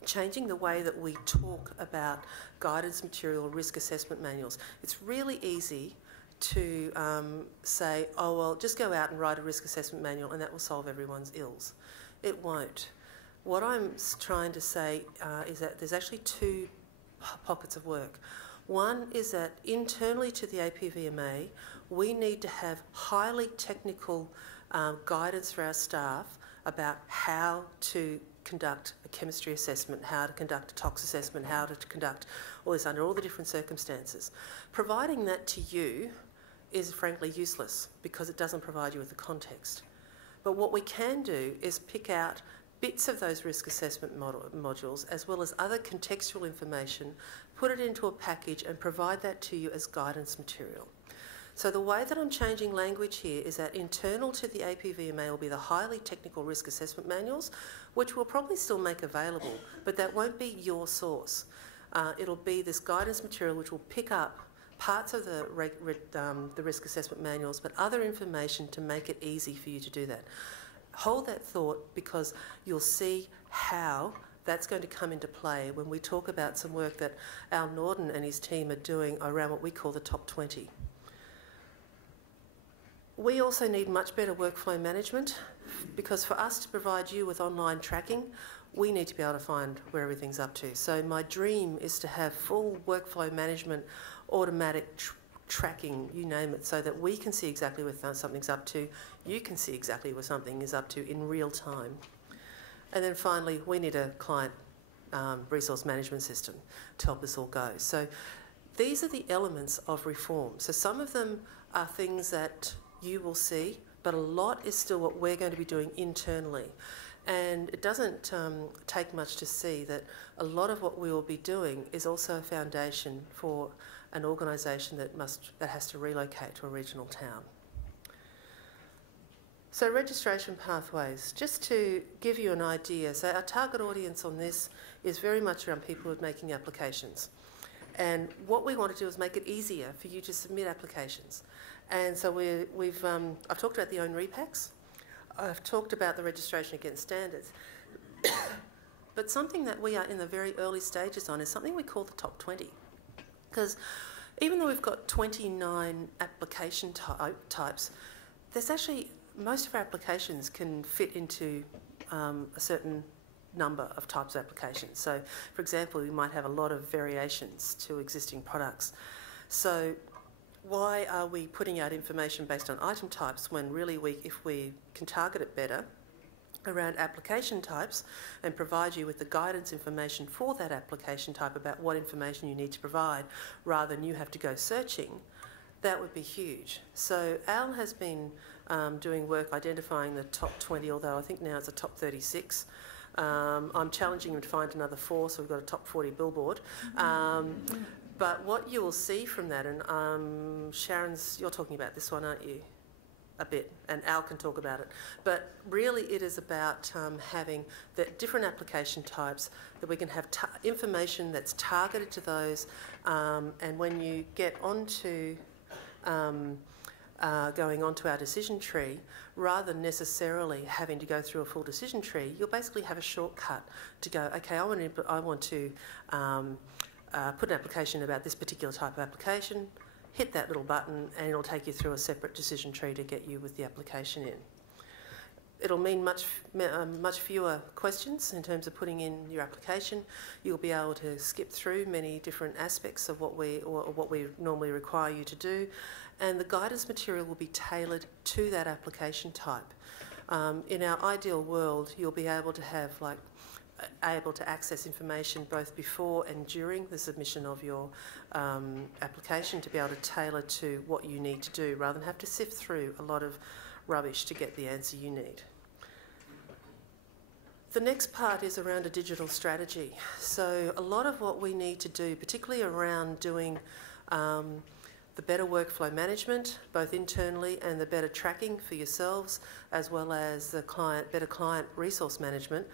changing the way that we talk about guidance material, risk assessment manuals. It's really easy to say, oh, well, just go out and write a risk assessment manual and that will solve everyone's ills. It won't. What I'm trying to say is that there's actually two pockets of work. One is that internally to the APVMA, we need to have highly technical guidance for our staff about how to conduct a chemistry assessment, how to conduct a tox assessment, how to conduct all this under all the different circumstances. Providing that to you is frankly useless because it doesn't provide you with the context. But what we can do is pick out bits of those risk assessment modules as well as other contextual information, put it into a package and provide that to you as guidance material. So the way that I'm changing language here is that internal to the APVMA will be the highly technical risk assessment manuals, which we'll probably still make available, but that won't be your source. It'll be this guidance material which will pick up parts of the risk assessment manuals, but other information to make it easy for you to do that. Hold that thought because you'll see how that's going to come into play when we talk about some work that Al Norden and his team are doing around what we call the top 20. We also need much better workflow management because for us to provide you with online tracking, we need to be able to find where everything's up to. So my dream is to have full workflow management, automatic tracking, you name it, so that we can see exactly where something's up to, you can see exactly where something is up to in real time. And then finally, we need a client resource management system to help us all go. So these are the elements of reform. So some of them are things that you will see, but a lot is still what we're going to be doing internally. And it doesn't take much to see that a lot of what we will be doing is also a foundation for an organisation that has to relocate to a regional town. So registration pathways, just to give you an idea, so our target audience on this is very much around people who are making applications. And what we want to do is make it easier for you to submit applications. And so I've talked about the own repacks, I've talked about the registration against standards, but something that we are in the very early stages on is something we call the top 20. Because even though we've got 29 application types, there's actually, most of our applications can fit into a certain number of types of applications. So, for example, we might have a lot of variations to existing products. So why are we putting out information based on item types when really if we can target it better around application types and provide you with the guidance information for that application type about what information you need to provide rather than you have to go searching, that would be huge. So Al has been doing work identifying the top 20, although I think now it's a top 36. I'm challenging him to find another 4, so we've got a top 40 billboard. But what you will see from that, and Sharon's, you're talking about this one, aren't you? A bit, and Al can talk about it. But really it is about having the different application types that we can have information that's targeted to those, and when you get onto going onto our decision tree, rather than necessarily having to go through a full decision tree, you'll basically have a shortcut to go, okay, I want to put an application about this particular type of application, hit that little button and it'll take you through a separate decision tree to get you with the application in. It'll mean much fewer questions in terms of putting in your application. You'll be able to skip through many different aspects of what we normally require you to do, and the guidance material will be tailored to that application type. In our ideal world, you'll be able to have able to access information both before and during the submission of your application to be able to tailor to what you need to do rather than have to sift through a lot of rubbish to get the answer you need. The next part is around a digital strategy. So a lot of what we need to do, particularly around doing the better workflow management, both internally and the better tracking for yourselves, as well as the better client resource management,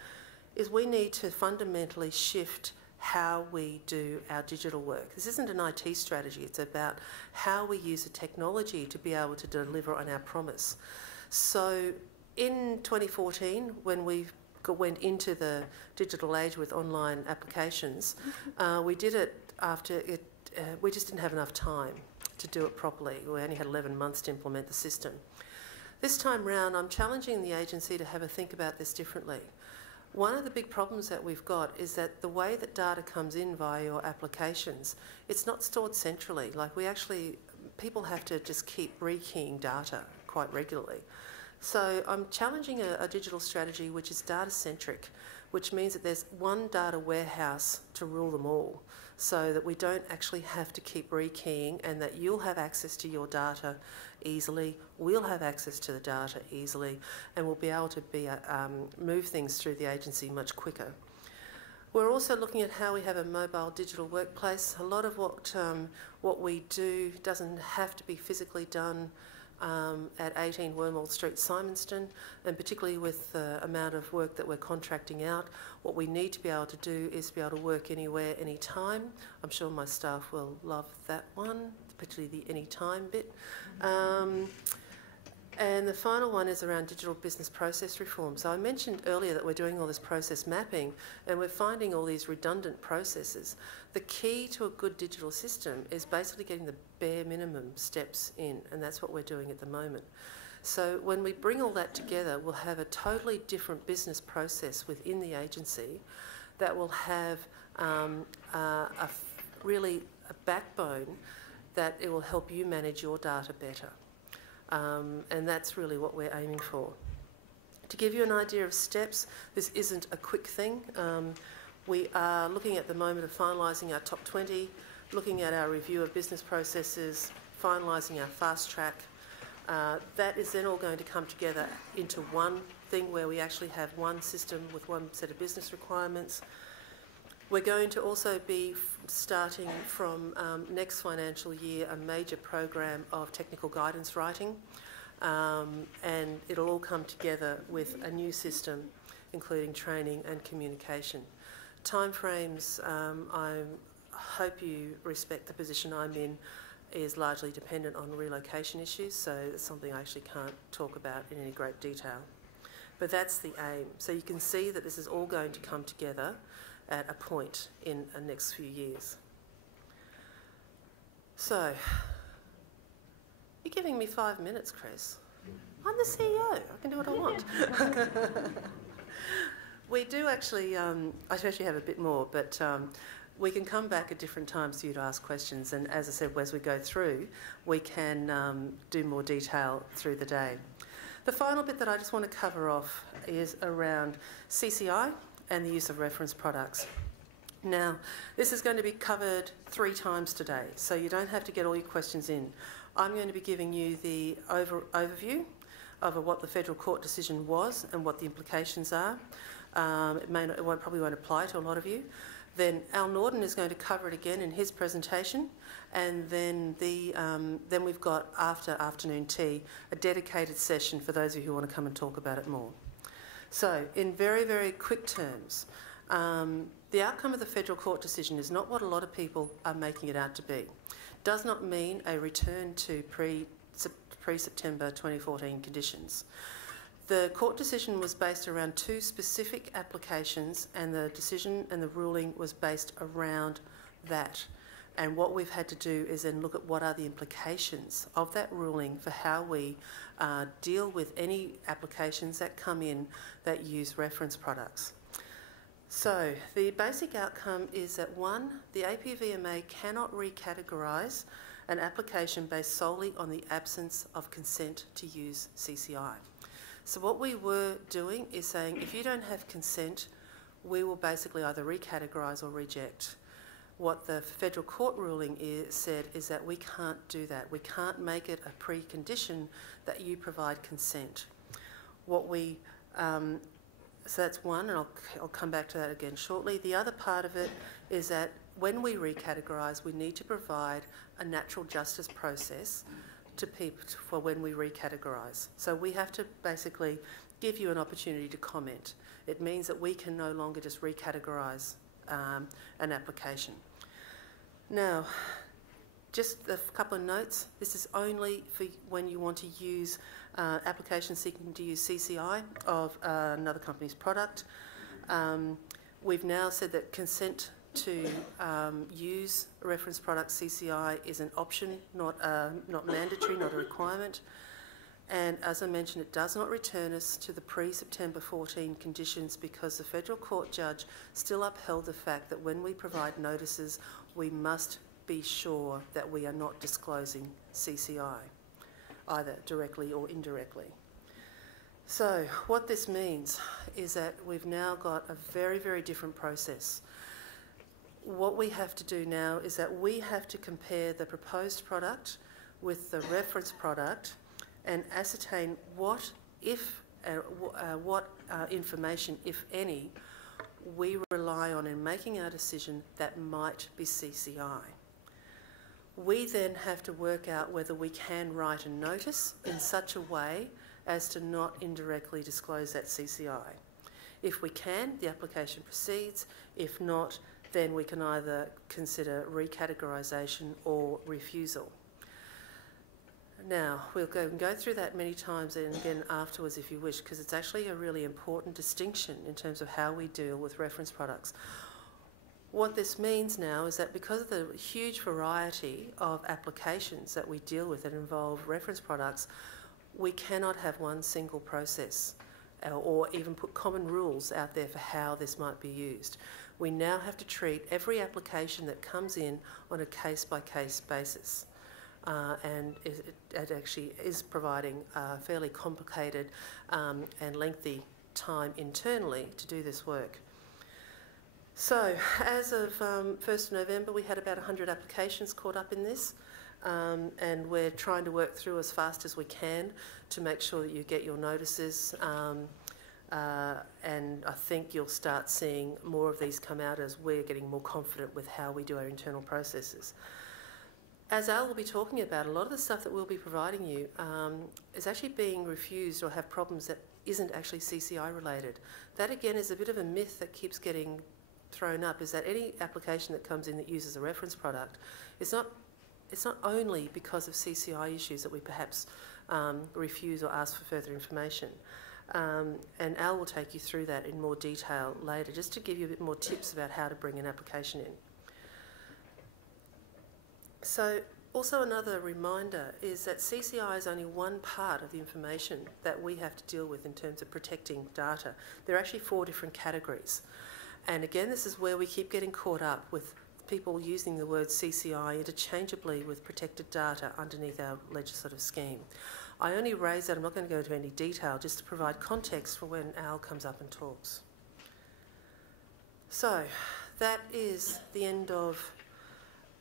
is we need to fundamentally shift how we do our digital work. This isn't an IT strategy, it's about how we use the technology to be able to deliver on our promise. So in 2014, when we went into the digital age with online applications, we did it after we just didn't have enough time. to do it properly. We only had 11 months to implement the system. This time round, I'm challenging the agency to have a think about this differently. One of the big problems that we've got is that the way that data comes in via your applications, it's not stored centrally. Like people have to just keep rekeying data quite regularly. So I'm challenging a digital strategy which is data-centric, which means that there's one data warehouse to rule them all, so that we don't actually have to keep rekeying, and that you'll have access to your data easily, we'll have access to the data easily, and we'll be able to move things through the agency much quicker. We're also looking at how we have a mobile digital workplace. A lot of what we do doesn't have to be physically done at 18 Wormald Street, Symonston, and particularly with the amount of work that we're contracting out, what we need to be able to do is be able to work anywhere, anytime. I'm sure my staff will love that one, particularly the anytime bit. And the final one is around digital business process reform. So I mentioned earlier that we're doing all this process mapping and we're finding all these redundant processes. The key to a good digital system is basically getting the bare minimum steps in, and that's what we're doing at the moment. So when we bring all that together, we'll have a totally different business process within the agency that will have really a backbone that it will help you manage your data better. And that's really what we're aiming for. To give you an idea of steps, this isn't a quick thing. We are looking at the moment of finalising our top 20, looking at our review of business processes, finalising our fast track. That is then all going to come together into one thing where we actually have one system with one set of business requirements. We're going to also be starting from next financial year a major program of technical guidance writing, and it'll all come together with a new system including training and communication. Timeframes, I hope you respect the position I'm in, is largely dependent on relocation issues, so it's something I actually can't talk about in any great detail. But that's the aim. So you can see that this is all going to come together at a point in the next few years. So, you're giving me 5 minutes, Chris. I'm the CEO, I can do what I want. We do actually, I actually have a bit more, but we can come back at different times for you to ask questions, and as I said, as we go through, we can do more detail through the day. The final bit that I just want to cover off is around CCI and the use of reference products. Now, this is going to be covered 3 times today, so you don't have to get all your questions in. I'm going to be giving you the overview of what the federal court decision was and what the implications are. It probably won't apply to a lot of you. Then Al Norton is going to cover it again in his presentation, and then we've got, after afternoon tea, a dedicated session for those of you who want to come and talk about it more. So, in very, very quick terms, the outcome of the federal court decision is not what a lot of people are making it out to be. Does not mean a return to pre-September 2014 conditions. The court decision was based around 2 specific applications, and the decision and the ruling was based around that. And what we've had to do is then look at what are the implications of that ruling for how we deal with any applications that come in that use reference products. So the basic outcome is that 1, the APVMA cannot recategorise an application based solely on the absence of consent to use CCI. So what we were doing is saying, if you don't have consent, we will basically either recategorise or reject. What the federal court ruling said is that we can't do that. We can't make it a precondition that you provide consent. So that's one, and I'll come back to that again shortly. The other part of it is that when we recategorise, we need to provide a natural justice process to people for when we recategorise. So we have to basically give you an opportunity to comment. It means that we can no longer just recategorise an application. Now, just a couple of notes. This is only for when you want to use applications seeking to use CCI of another company's product. We've now said that consent to use reference product CCI is an option, not mandatory, not a requirement. And as I mentioned, it does not return us to the pre-September 14 conditions because the Federal Court judge still upheld the fact that when we provide notices, we must be sure that we are not disclosing CCI, either directly or indirectly. So what this means is that we've now got a very, very different process. What we have to do now is that we have to compare the proposed product with the reference product and ascertain what information, if any, we rely on in making our decision that might be CCI. We then have to work out whether we can write a notice in such a way as to not indirectly disclose that CCI. If we can, the application proceeds. If not, then we can either consider recategorisation or refusal. Now, we'll go through that many times and again afterwards if you wish, because it's actually a really important distinction in terms of how we deal with reference products. What this means now is that because of the huge variety of applications that we deal with that involve reference products, we cannot have one single process or even put common rules out there for how this might be used. We now have to treat every application that comes in on a case-by-case basis. And it actually is providing a fairly complicated and lengthy time internally to do this work. So as of 1st of November, we had about 100 applications caught up in this, and we're trying to work through as fast as we can to make sure that you get your notices, and I think you'll start seeing more of these come out as we're getting more confident with how we do our internal processes. As Al will be talking about, a lot of the stuff that we'll be providing you is actually being refused or have problems that isn't actually CCI related. That again is a bit of a myth that keeps getting thrown up, is that any application that comes in that uses a reference product, it's not only because of CCI issues that we perhaps refuse or ask for further information. And Al will take you through that in more detail later, just to give you a bit more tips about how to bring an application in. So also another reminder is that CCI is only one part of the information that we have to deal with in terms of protecting data. There are actually 4 different categories. And again, this is where we keep getting caught up with people using the word CCI interchangeably with protected data underneath our legislative scheme. I only raise that, I'm not going to go into any detail, just to provide context for when Al comes up and talks. So that is the end of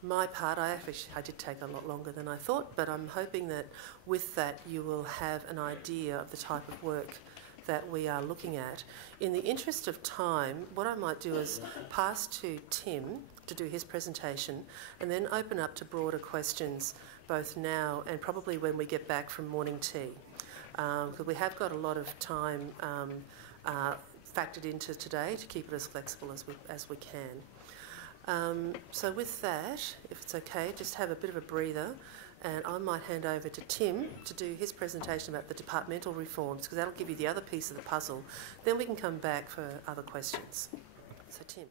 my part. I did take a lot longer than I thought, but I'm hoping that with that you will have an idea of the type of work that we are looking at. In the interest of time, what I might do is pass to Tim to do his presentation and then open up to broader questions both now and probably when we get back from morning tea. Because we have got a lot of time factored into today to keep it as flexible as we can. So with that, if it's okay, just have a bit of a breather, and I might hand over to Tim to do his presentation about the departmental reforms, because that'll give you the other piece of the puzzle. Then we can come back for other questions. So Tim.